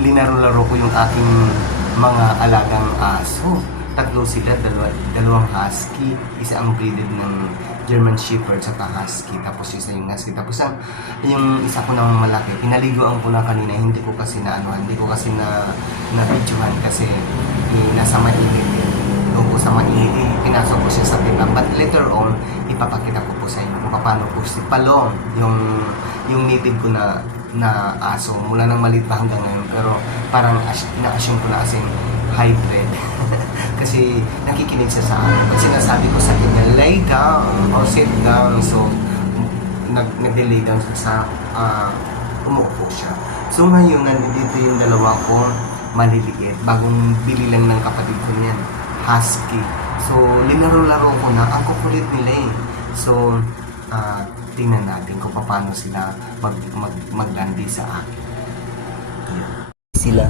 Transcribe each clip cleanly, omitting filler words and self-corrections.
linaro-laro ko yung aking mga alagang aso. Tatlo sila, dalawang husky, isa ang breeded ng German Shepherd sa husky, tapos isa yung husky. Tapos yung isa ko namang malaki, pinaliguan ko na kanina, hindi ko kasi na videohan kasi nasa mainit. Doon ko sa mainit, pinasok ko siya sa timbang. But later on, ipapakita ko po sa inyo kung paano po si Palong, yung native ko na aso, mula nang maliit pa hanggang ngayon, pero parang na-assume ko na as in hybrid. Kasi nakikinig siya sa akin. Pag sinasabi ko sa kanya, lay down or sit down. So, nag-lay down siya umuupo siya. So, ngayon, nandito yung dalawa ko maliliit. Bagong bili lang ng kapatid ko niyan. Husky. So, linaro-laro ko na. Ang kukulit nila eh. So, tingnan natin kung paano sila maglandi sa akin. Sila.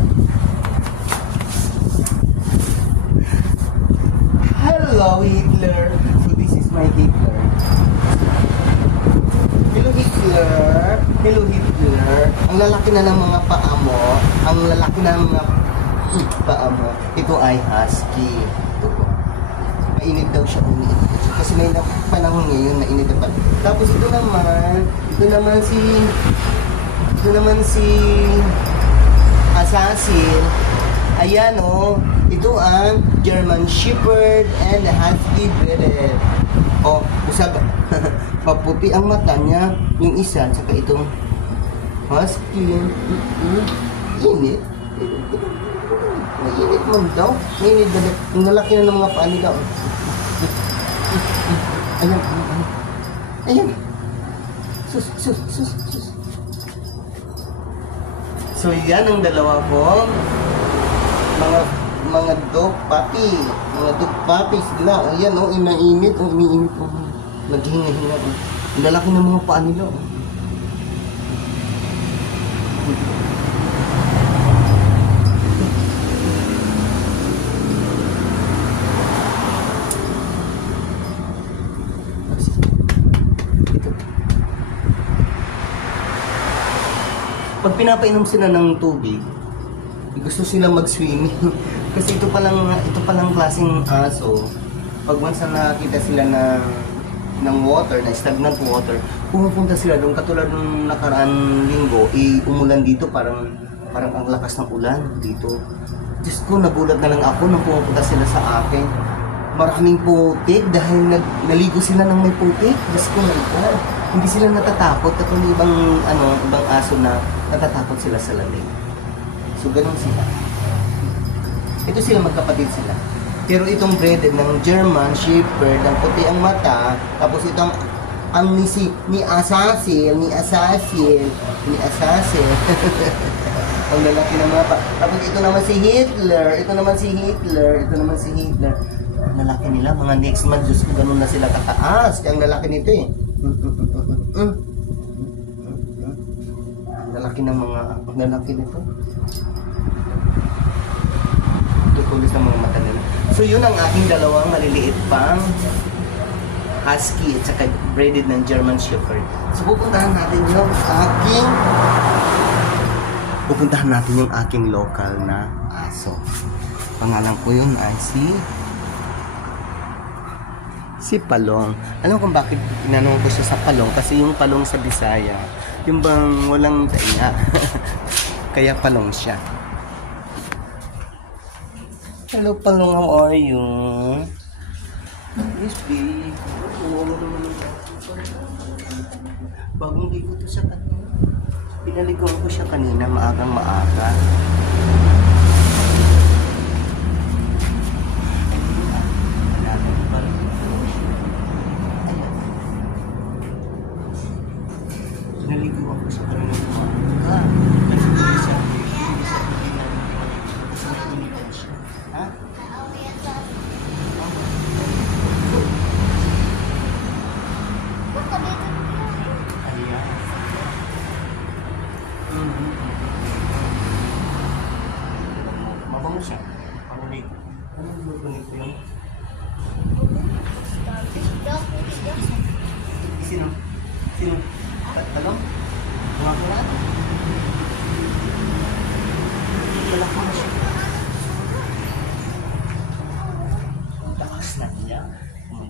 Hello, Hitler! So, this is my Hitler. Hello, Hitler! Hello, Hitler! Ang lalaki na ng mga paa mo. Ang lalaki na ng mga paa mo. Ito ay husky. Ito. Mainit daw siya. Kasi may panahon ngayon, mainit na pa. Tapos ito naman si Assassin. Ayan o. Ito ang German Shepherd and Husky breeded. O, usag. Paputi ang mata niya. Yung isa, saka itong Husky. Init. Mainit man daw. Mainit daw. Yung lalaki na ng mga paa nila. Ayan. Ayan. Sus. So, yan ang dalawa ko. Mga dog puppy. Mga dog puppies nila. Ayan, inainit. Iniinit. Naghinga-hinga. Ang lalaki ng mga paa nila. Pag pinapainom sila ng tubig, gusto sila mag-swimming. Kasi ito palang klaseng aso. Pag once na nakita sila ng water, na stagnant water, pumupunta sila doon. Katulad nung nakaraan linggo, umulan dito, parang ang lakas ng ulan dito. Diyos ko, nagulat na lang ako nung pumupunta sila sa akin. Maraming putik dahil naligo sila ng may putik. Diyos ko, hindi sila natatakot. Katulad ibang aso na natatakot sila sa lamig. So, ganun sila. Ito sila, magkapatid sila. Pero itong breeded ng German Shepherd, ang puti ang mata, tapos itong ni Assassin. Ang lalaki ng mga tapos ito naman si Hitler. Ang lalaki nila, mga next month, Diyos ko, ganun na sila kataas. Kaya ang lalaki nito eh. Ang lalaki nito. Tutulis ng mga mata nila. So yun ang aking dalawang maliliit pang husky at saka breeded ng German Shepherd. So pupuntahan natin yung aking local na aso. Pangalan ko yun ay si Palong. Alam kung bakit tinanong ko siya sa Palong? Kasi yung Palong sa Bisaya, yung bang walang tainga. Kaya Palong siya. Hello Palong, how are you? Yes, babe. Bagong ligo to siya kanina. Pinaliguan ko siya kanina, maagang maaga. Naliguan ko siya kanina maaga. Kasi hindi siya ha? Mabango siya. Pangulit. Ano yung mabango ko yun? Sino? Talong? Mga kulat? Malaki na siya. Ang takas na niya.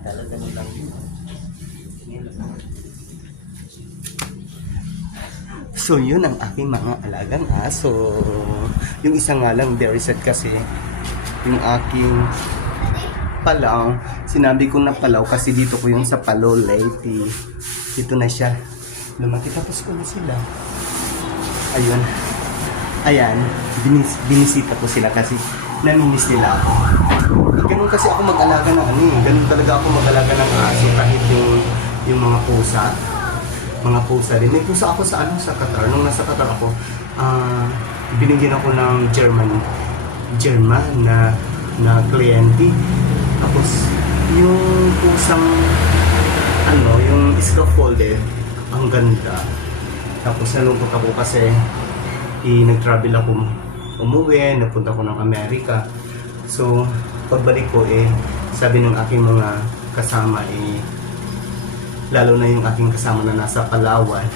Talaga nung lang yun. So yun ang aking mga alagang aso. Yung isa nga lang very sad kasi yung aking palaw. Sinabi ko na palaw kasi dito ko yung sa Palo Leyte. Dito na siya. Lumaki tapos ko na sila. Ayun. Ayan. Binisita ko sila kasi namimiss nila ako. Ganun kasi ako mag-alaga ng ano eh. Ganun talaga ako mag-alaga ng aso kahit yung mga pusa. Mga pusa din. May pusa ako sa sa Qatar. Nung nasa Qatar ako, binigyan ako ng German na kliyente. Tapos yung pusang yung scaffolded, ang ganda. Tapos nalungkot ako kasi nag-travel ako, umuwi, napunta ko ng Amerika. So pagbalik ko sabi ng aking mga kasama lalo na yung aking kasama na nasa Palawan,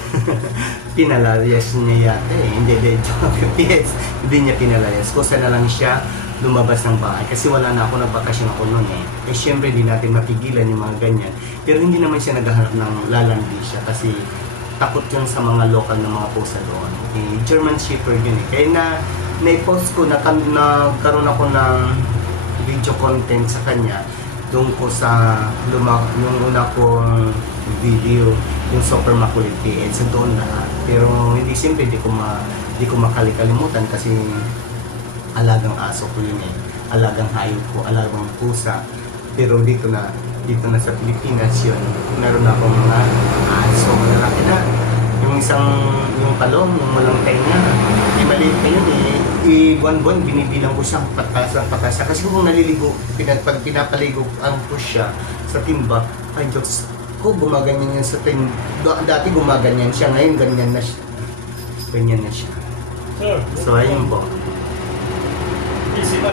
pinalayas niya yata hindi joke. Yes, hindi niya pinalayas. Kusa na lang siya lumabas ng bahay kasi wala na ako, nagbakasyon ako noon syempre di natin mapigilan yung mga ganyan, pero hindi naman siya naghahanap ng lalandi siya kasi takot yun sa mga local na mga pusa doon. German Shepherd yun kaya na-post ko nagkaroon ako ng video content sa kanya doon ko sa yung una kong video, yung Super Makulit PH, sa doon lahat. Pero hindi simple, di ko makalikalimutan kasi alagang aso ko yun alagang hayop ko, alagang pusa. Pero dito na sa Pilipinas yun, meron akong mga aso, malaki na. Yung palong, yung walang tenga, maliit na yun buwan-buwan binibilang ko siyang patasa. Kasi kung naliligo, pag pinapaligo ang ko siya sa timba, ay Diyos ko, gumaganyan yan sa timba. Dati gumaganyan siya, ngayon ganyan na siya. Ganyan na siya. So ayun po.